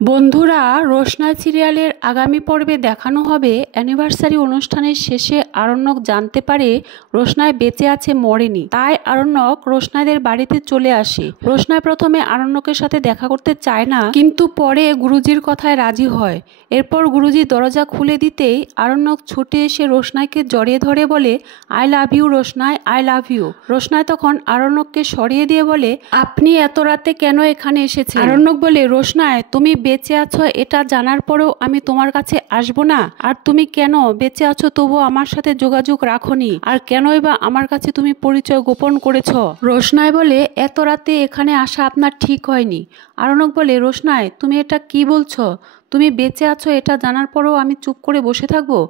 বন্ধুরা, রোশনাই সিরিয়ালের আগামী পর্বে দেখানো হবে অ্যানিভার্সারি অনুষ্ঠানের শেষে আরণ্যক জানতে পারে রোশনাই বেঁচে আছে, মরেনি। তাই আরণ্যক রোশনাইদের বাড়িতে চলে আসে। রোশনাই প্রথমে আরণ্যকের সাথে দেখা করতে চায় না, কিন্তু পরে গুরুজির কথায় রাজি হয়। এরপর গুরুজি দরজা খুলে দিতেই আরণ্যক ছুটে এসে রোশনাইকে জড়িয়ে ধরে বলে, I love you Roshnai, I love you. Roshnai তখন আরণ্যককে সরিয়ে দিয়ে বলে, আপনি এত রাতে কেন এখানে এসেছেন? আরণ্যক বলে, রোশনাই তুমি বেঁচে আছো এটা জানার পরেও আমি তোমার কাছে আসবো না? আর তুমি কেন বেঁচে আছো তবুও আমার সাথে যোগাযোগ রাখোনি? আর কেনই বা আমার কাছে তুমি পরিচয় গোপন করেছ? রোশনাই বলে, এত রাতে এখানে আসা আপনার ঠিক হয়নি। আরণ্যক বলে, রোশনাই তুমি এটা কি বলছো? তুমি বেঁচে আছো এটা জানার পরেও আমি চুপ করে বসে থাকবো?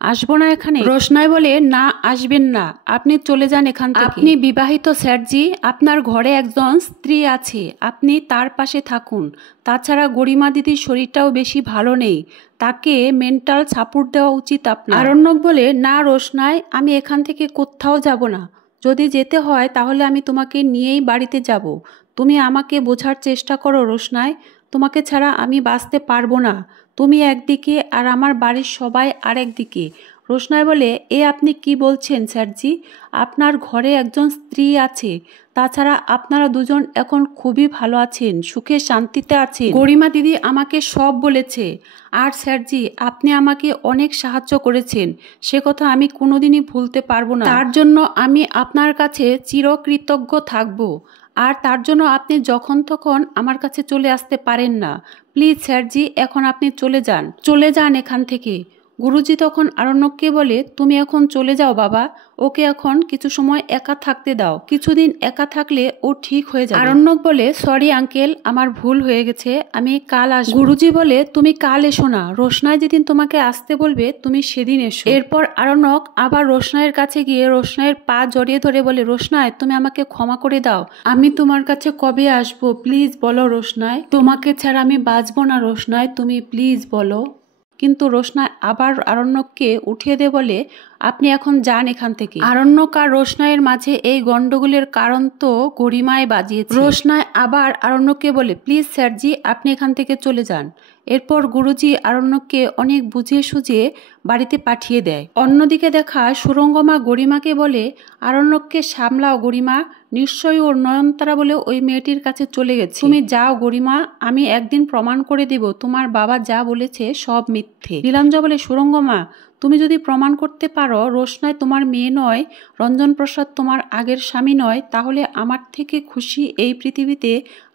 আসবো না এখানে? রোশনাই বলে, না আসবেন না, আপনি চলে যান এখান থেকে। আপনি বিবাহিত স্যারজি, আপনার ঘরে একজন স্ত্রী আছে, আপনি তার পাশে থাকুন। তাছাড়া গরিমা দিদির শরীরটাও বেশি ভালো নেই, তাকে মেন্টাল সাপোর্ট দেওয়া উচিত আপনার। আরণ্যক বলে, না রোশনাই, আমি এখান থেকে কোথাও যাব না। যদি যেতে হয় তাহলে আমি তোমাকে নিয়েই বাড়িতে যাব। তুমি আমাকে বোঝার চেষ্টা করো রোশনাই, তোমাকে ছাড়া আমি বাঁচতে পারবো না। তুমি একদিকে আর আমার বাড়ির সবাই আরেকদিকে। রোশনাই বলে, এ আপনি কি বলছেন স্যারজি? আপনার ঘরে একজন স্ত্রী আছে, তাছাড়া আপনারা দুজন এখন খুবই ভালো আছেন, সুখে শান্তিতে আছেন। গরিমা দিদি আমাকে সব বলেছে। আর স্যারজি, আপনি আমাকে অনেক সাহায্য করেছেন, সে কথা আমি কোনোদিনই ভুলতে পারবো না। তার জন্য আমি আপনার কাছে চিরকৃতজ্ঞ থাকবো। আর তার জন্য আপনি যখন তখন আমার কাছে চলে আসতে পারেন না। প্লিজ স্যারজি, এখন আপনি চলে যান এখান থেকে। গুরুজি তখন আরণ্যককে বলে, তুমি এখন চলে যাও বাবা, ওকে এখন কিছু সময় একা থাকতে দাও, কিছুদিন একা থাকলে ও ঠিক হয়ে যাবে। আরণ্যক বলে, সরি আঙ্কেল, আমার ভুল হয়ে গেছে, আমি কাল আসবো। গুরুজি বলে, তুমি কাল এসো না, রোশনাই যেদিন তোমাকে আসতে বলবে তুমি সেদিন এসো। এরপর আরণ্যক আবার রোশনাইয়ের কাছে গিয়ে রোশনাইয়ের পা জড়িয়ে ধরে বলে, রোশনাই তুমি আমাকে ক্ষমা করে দাও, আমি তোমার কাছে কবে আসবো প্লিজ বলো রোশনাই, তোমাকে ছাড়া আমি বাঁচবো না রোশনাই, তুমি প্লিজ বলো। কিন্তু রোশনাই আবার আরণ্যককে উঠিয়ে দিয়ে বলে, আপনি এখন যান এখান থেকে। আরণ্যক আর রোশনাইয়ের মাঝে এই গন্ডগোলের কারণ তো গরিমায় বাজিয়েছে। রোশনাই আবার আরণ্যককে বলে, প্লিজ স্যারজি আপনি এখান থেকে চলে যান। এরপর গুরুজি আরণ্যককে অনেক বুঝিয়ে সুঝিয়ে বাড়িতে পাঠিয়ে দেয়। অন্যদিকে দেখা সুরঙ্গমা গরিমাকে বলে, আরণ্যককে সামলাও গরিমা, নিশ্চয়ই ওর নয়নতারা বলে ওই মেয়েটির কাছে চলে গেছে। তুমি যাও গরিমা, আমি একদিন প্রমাণ করে দেব তোমার বাবা যা বলেছে সব মিথ্যে। নীলাঞ্জ বলে, সুরঙ্গমা তুমি যদি প্রমাণ করতে পারো রোশনাই তোমার মেয়ে নয়, রঞ্জন প্রসাদ তোমার আগের স্বামী নয়, তাহলে আমার থেকে খুশি এই পৃথিবীতে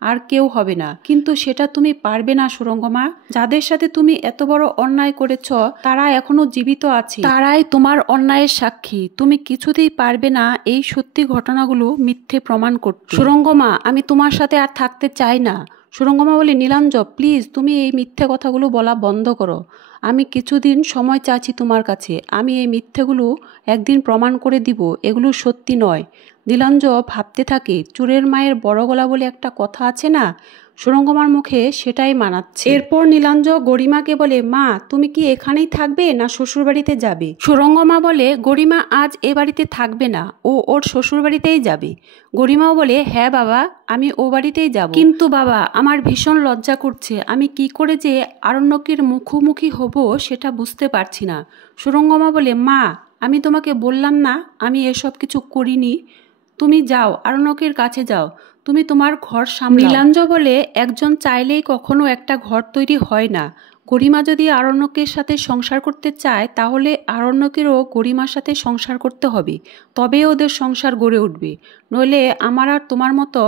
আর কেউ হবে না। কিন্তু সেটা তুমি পারবে না সুরঙ্গমা। যাদের সাথে তুমি এত বড় অন্যায় করেছ তারা এখনো জীবিত আছে, তারাই তোমার অন্যায়ের সাক্ষী। তুমি কিছুতেই পারবে না এই সত্যি ঘটনাগুলো মিথ্যে প্রমাণ করতে। সুরঙ্গমা আমি তোমার সাথে আর থাকতে চাই না। সুরঙ্গমা বলে, নীলাঞ্জ প্লিজ তুমি এই মিথ্যে কথাগুলো বলা বন্ধ করো। আমি কিছুদিন সময় চাচ্ছি তোমার কাছে, আমি এই মিথ্যেগুলো একদিন প্রমাণ করে দিব এগুলো সত্যি নয়। নীলাঞ্জ ভাবতে থাকে, চোরের মায়ের বড় গলা বলে একটা কথা আছে না, সুরঙ্গমার মুখে সেটাই মানাচ্ছে। এরপর নীলাঞ্জ গরিমাকে বলে, মা তুমি কি এখানেই থাকবে না শ্বশুর বাড়িতে যাবে? সুরঙ্গমা বলে, গরিমা আজ এ বাড়িতে থাকবে না, ও ওর শ্বশুর বাড়িতেই যাবে। গরিমাও বলে, হ্যাঁ বাবা আমি ও বাড়িতেই যাব, কিন্তু বাবা আমার ভীষণ লজ্জা করছে, আমি কি করে যে আরণ্যকের মুখোমুখি হব সেটা বুঝতে পারছি না। সুরঙ্গমা বলে, মা আমি তোমাকে বললাম না আমি এসব কিছু করিনি, তুমি যাও আরণ্যকের কাছে যাও, তুমি তোমার ঘর সামলাও। নীলাঞ্জ বলে, একজন চাইলেই কখনো একটা ঘর তৈরি হয় না। গরিমা যদি আরণ্যকের সাথে সংসার করতে চায় তাহলে আরণ্যকেরও গরিমার সাথে সংসার করতে হবে, তবে ওদের সংসার গড়ে উঠবে, নইলে আমার আর তোমার মতো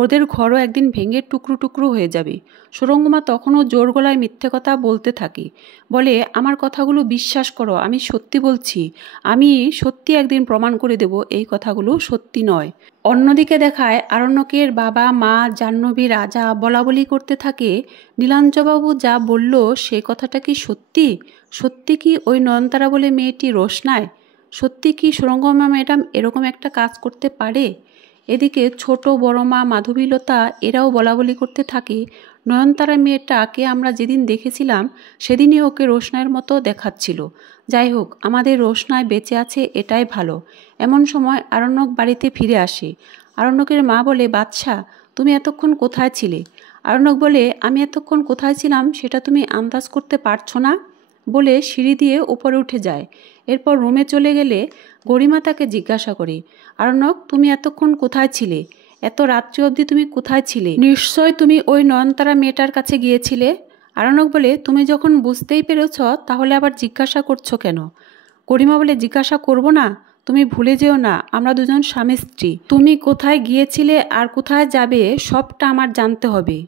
ওদের ঘরও একদিন ভেঙে টুকরো টুকরো হয়ে যাবে। সুরঙ্গমা তখনও জোর গলায় মিথ্যে কথা বলতে থাকে, বলে, আমার কথাগুলো বিশ্বাস করো, আমি সত্যি বলছি, আমি সত্যি একদিন প্রমাণ করে দেব এই কথাগুলো সত্যি নয়। অন্যদিকে দেখায় আরণ্যকের বাবা মা জাহ্নবী রাজা বলাবলি করতে থাকে, নীলাঞ্জবাবু যা বলল সে কথাটা কি সত্যি? সত্যি কি ওই নয়নতারা বলে মেয়েটি রোশনাই? সত্যি কি সুরঙ্গমা ম্যাডাম এরকম একটা কাজ করতে পারে? এদিকে ছোট বড় মা মাধবীলতা এরাও বলাবলি করতে থাকে, নয়নতারা মেয়েটাকে আমরা যেদিন দেখেছিলাম সেদিনই ওকে রোশনাইয়ের মতো দেখাচ্ছিল। যাই হোক আমাদের রোশনাই বেঁচে আছে এটাই ভালো। এমন সময় আরণ্যক বাড়িতে ফিরে আসে। আরণ্যকের মা বলে, বাদশা তুমি এতক্ষণ কোথায় ছিলে? আরণ্যক বলে, আমি এতক্ষণ কোথায় ছিলাম সেটা তুমি আন্দাজ করতে পারছো না? বলে সিঁড়ি দিয়ে উপরে উঠে যায়। এরপর রুমে চলে গেলে গরিমা তাকে জিজ্ঞাসা করে, আরণ্যক তুমি এতক্ষণ কোথায় ছিলে? এত রাত্রি অবধি তুমি কোথায় ছিলে? নিশ্চয় তুমি ওই নয়নতারা মেয়েটার কাছে গিয়েছিলে। আরণ্যক বলে, তুমি যখন বুঝতেই পেরেছ তাহলে আবার জিজ্ঞাসা করছো কেন? গরিমা বলে, জিজ্ঞাসা করব না? তুমি ভুলে যেও না আমরা দুজন স্বামী স্ত্রী। তুমি কোথায় গিয়েছিলে আর কোথায় যাবে সবটা আমার জানতে হবে।